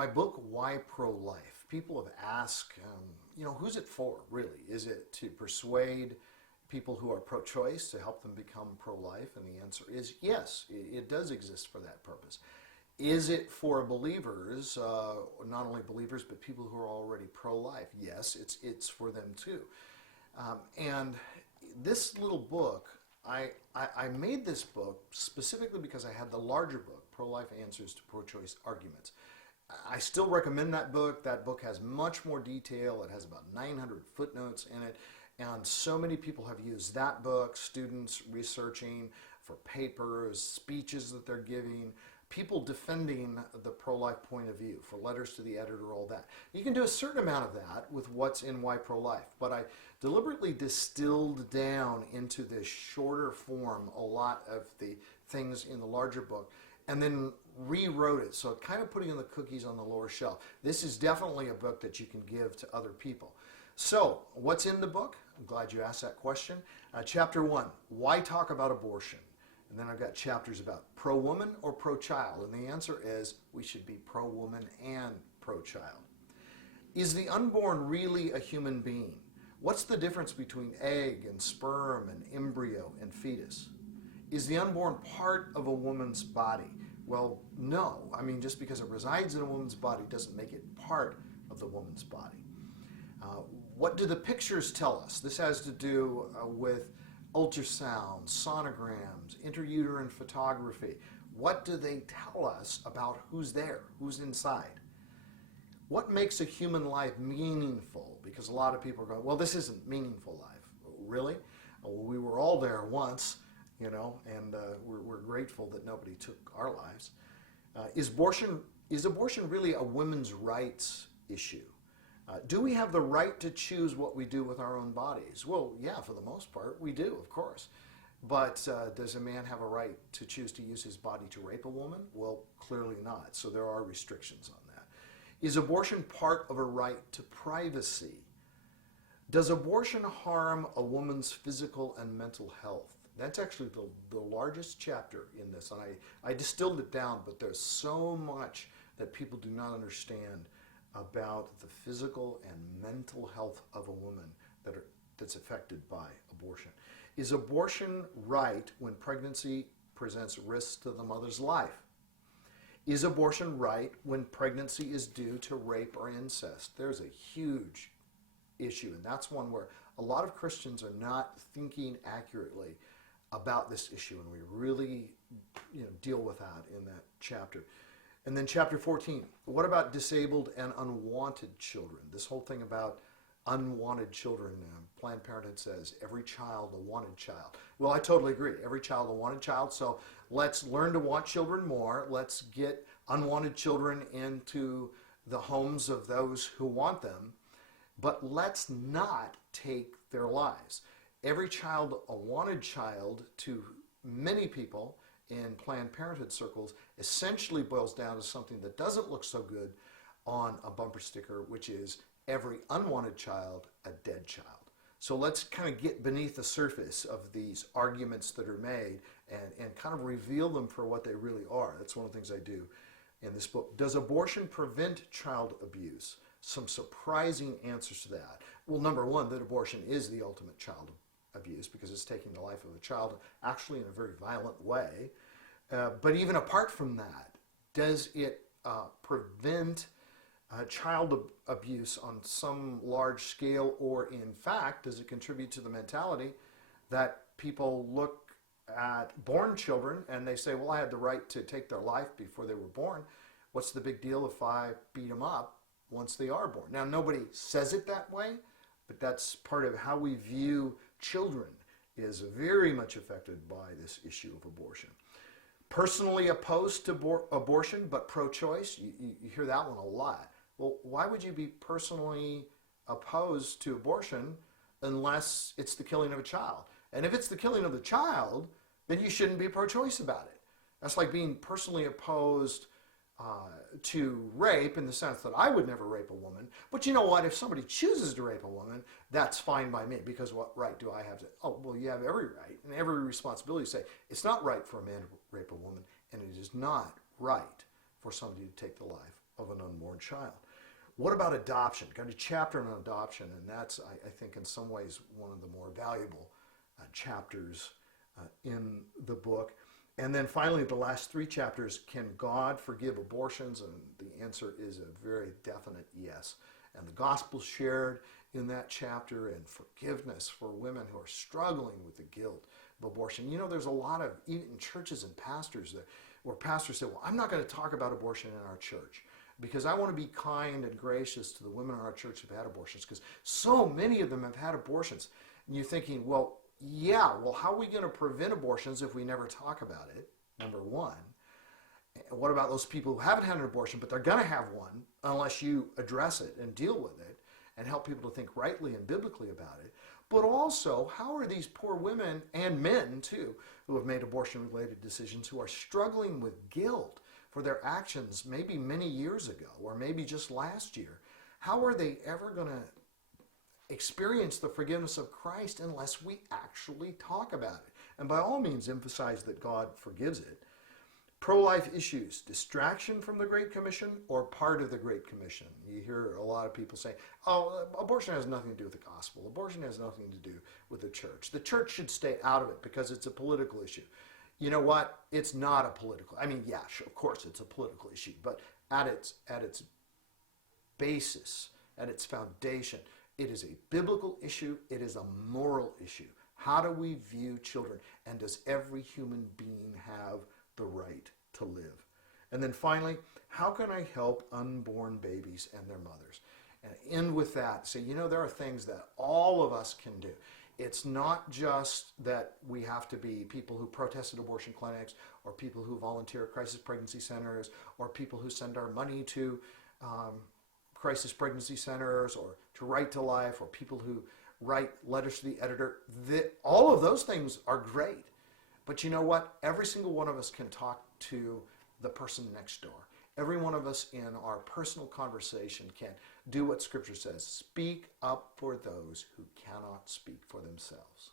My book, Why Pro-Life? People have asked, who's it for, really? Is it to persuade people who are pro-choice to help them become pro-life? And the answer is yes, it does exist for that purpose. Is it for believers, not only believers, but people who are already pro-life? Yes, it's for them too. And this little book, I made this book specifically because I had the larger book, Pro-Life Answers to Pro-Choice Arguments. I still recommend that book. That book has much more detail. It has about 900 footnotes in it. And so many people have used that book, students researching for papers, speeches that they're giving, people defending the pro-life point of view, for letters to the editor, all that. You can do a certain amount of that with what's in Why Pro-Life, but I deliberately distilled down into this shorter form a lot of the things in the larger book, and then rewrote it, so kind of putting the cookies on the lower shelf. This is definitely a book that you can give to other people. So, what's in the book? I'm glad you asked that question. Chapter 1, why talk about abortion? And then I've got chapters about pro-woman or pro-child, and the answer is we should be pro-woman and pro-child. Is the unborn really a human being? What's the difference between egg and sperm and embryo and fetus? Is the unborn part of a woman's body? Well, no. I mean, just because it resides in a woman's body doesn't make it part of the woman's body. What do the pictures tell us? This has to do with ultrasound, sonograms, intrauterine photography. What do they tell us about who's there, who's inside? What makes a human life meaningful? Because a lot of people go, well, this isn't meaningful life. Really? Well, we were all there once, and we're grateful that nobody took our lives. Is abortion really a women's rights issue? Do we have the right to choose what we do with our own bodies? Well, yeah, for the most part, we do, of course. But does a man have a right to choose to use his body to rape a woman? Well, clearly not. So there are restrictions on that. Is abortion part of a right to privacy? Does abortion harm a woman's physical and mental health? That's actually the largest chapter in this. And I distilled it down, but there's so much that people do not understand about the physical and mental health of a woman that's affected by abortion. Is abortion right when pregnancy presents risks to the mother's life? Is abortion right when pregnancy is due to rape or incest? There's a huge issue, and that's one where a lot of Christians are not thinking accurately about this issue, and we really deal with that in that chapter. And then chapter 14, what about disabled and unwanted children? This whole thing about unwanted children, Planned Parenthood says, every child a wanted child. Well, I totally agree, every child a wanted child, so let's learn to want children more. Let's get unwanted children into the homes of those who want them, but let's not take their lives. Every child a wanted child to many people in Planned Parenthood circles essentially boils down to something that doesn't look so good on a bumper sticker, which is every unwanted child a dead child. So let's kind of get beneath the surface of these arguments that are made and kind of reveal them for what they really are. That's one of the things I do in this book. Does abortion prevent child abuse? Some surprising answers to that. Well, number one, that abortion is the ultimate child abuse because it's taking the life of a child actually in a very violent way. But even apart from that, does it prevent child abuse on some large scale, or in fact, does it contribute to the mentality that people look at born children and they say, well, I had the right to take their life before they were born. What's the big deal if I beat them up once they are born? Now, nobody says it that way, but that's part of how we view children is very much affected by this issue of abortion. Personally opposed to abortion, but pro-choice, you hear that one a lot. Well, why would you be personally opposed to abortion unless it's the killing of a child? And if it's the killing of the child, then you shouldn't be pro-choice about it. That's like being personally opposed to rape in the sense that I would never rape a woman. But you know what? If somebody chooses to rape a woman, that's fine by me, because what right do I have to? Oh, well, you have every right and every responsibility to say it's not right for a man to rape a woman, and it is not right for somebody to take the life of an unborn child. What about adoption? Got a chapter on adoption, and that's, I think, in some ways one of the more valuable chapters in the book. And then finally, the last 3 chapters, can God forgive abortions? And the answer is a very definite yes. And the gospel shared in that chapter, and forgiveness for women who are struggling with the guilt of abortion. You know, there's a lot of, even churches and pastors, where pastors say, well, I'm not going to talk about abortion in our church because I want to be kind and gracious to the women in our church who've had abortions, because so many of them have had abortions. And you're thinking, well, yeah, well, how are we going to prevent abortions if we never talk about it, number one? And what about those people who haven't had an abortion, but they're going to have one unless you address it and deal with it and help people to think rightly and biblically about it? But also, how are these poor women, and men too, who have made abortion-related decisions, who are struggling with guilt for their actions maybe many years ago or maybe just last year, how are they ever going to experience the forgiveness of Christ unless we actually talk about it? And by all means, emphasize that God forgives it. Pro-life issues, distraction from the Great Commission or part of the Great Commission? You hear a lot of people say, oh, abortion has nothing to do with the gospel. Abortion has nothing to do with the church. The church should stay out of it because it's a political issue. You know what? It's not a political. I mean, yeah, sure, of course it's a political issue, but at its basis, at its foundation, it is a biblical issue. It is a moral issue. How do we view children? And does every human being have the right to live? And then finally, how can I help unborn babies and their mothers? And end with that. Say, you know, there are things that all of us can do. It's not just that we have to be people who protest at abortion clinics or people who volunteer at crisis pregnancy centers or people who send our money to crisis pregnancy centers or to Right to Life or people who write letters to the editor. All of those things are great. But you know what? Every single one of us can talk to the person next door. Every one of us in our personal conversation can do what Scripture says. Speak up for those who cannot speak for themselves.